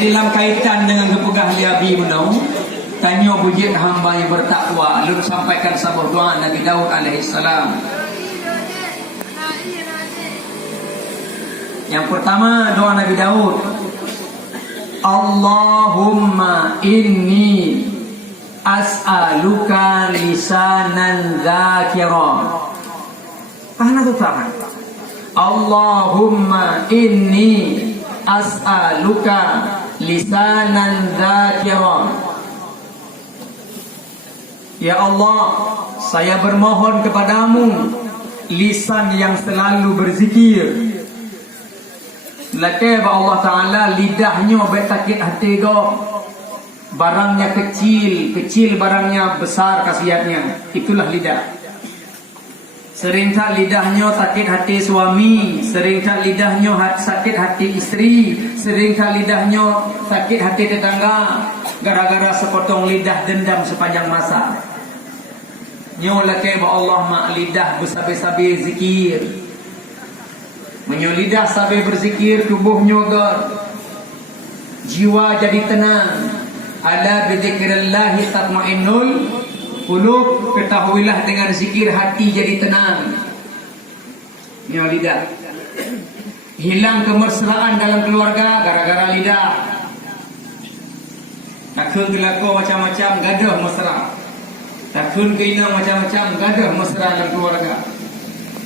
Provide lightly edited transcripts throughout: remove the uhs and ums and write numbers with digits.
Jadi dalam kaitan dengan kepegah liabi menau, tanya bujit hamba yang bertakwa, lalu sampaikan sebuah doa Nabi Daud alaihissalam. Yang pertama doa Nabi Daud, Allahumma inni as'aluka lisanan dzakiran. Tahan tu tahan. Allahumma inni as'aluka lisanan dzakiran. Ya Allah, saya bermohon kepadamu lisan yang selalu berzikir. Lakab Allah Ta'ala lidahnya baik sakit hati go. Barangnya kecil, kecil barangnya besar khasiatnya. Itulah lidah. Sering tak lidahnya sakit hati suami, sering tak lidahnya sakit hati isteri, sering tak lidahnya sakit hati tetangga, gara-gara sepotong lidah dendam sepanjang masa. Nyolake ba Allah mak lidah bersabi-sabi zikir. Menyo lidah sabi berzikir, tubuhnya agar jiwa jadi tenang. Ala bi dzikrillah tatmainnul qulub. Ketahuilah dengan zikir hati jadi tenang. Nyo lidah. Hilang kemesraan dalam keluarga gara-gara lidah. Takun gelako macam-macam gaduh mesra. Takun kena macam-macam gaduh mesra dalam keluarga.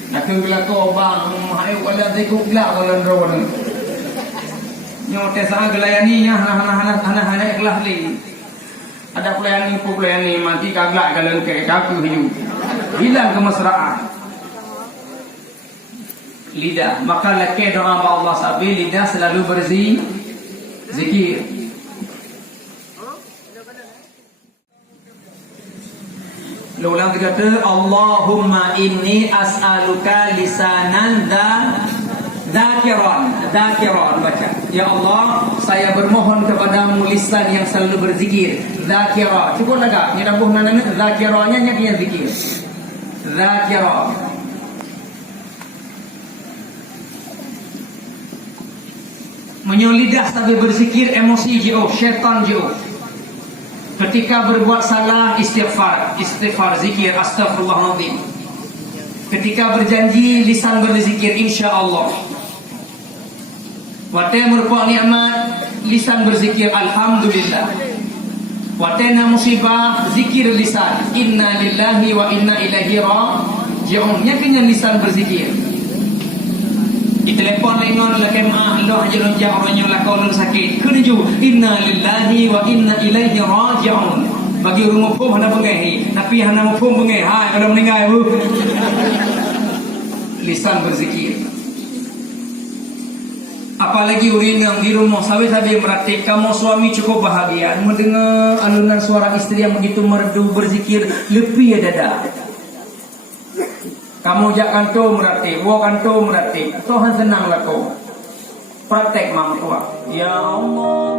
Takun gelako bang mahai wala zikuk la wala rawan. Nyo tesa gelayani nya hana ikhlas li. Ada pelayani mati kagak galan ke kaku hiu. Hilang kemesraan. Lidah, maka laki doa Allah sabi lidah selalu berzikir. Ulang kata Allahumma inni as'aluka lisanan dzakiran baca. Ya Allah, saya bermohon kepadamu lisan yang selalu berzikir. Dzakira. Cukup agak ni dah buh nana dzakiranya nya dia zikir. Dzakira. Menyolidah sambil berzikir emosi jauh, syaitan jauh. Ketika berbuat salah istighfar zikir astaghfirullahaladzim. Ketika berjanji lisan berzikir insyaallah. Wate merupakan nikmat lisan berzikir alhamdulillah. Wate na musibah zikir lisan inna lillahi wa inna ilaihi raji'un. Nya kena lisan berzikir. Di telefon lengon la kemah Allah aja lonjak orangnya la kau sakit. Kenuju inna lillahi wa inna ilaihi raji'un. Bagi rumah pun hana bengai, tapi hana pun bengai. Ha kalau meninggal bu. Lisan berzikir. Apalagi urinang di rumah sawi-sawi praktik kamu suami cukup bahagia mendengar alunan suara istri yang begitu merdu berzikir lebih dada. Kamu jak kanto merati, wo kanto merati. Tuhan senanglah kau. Praktek mampu. Ya Allah.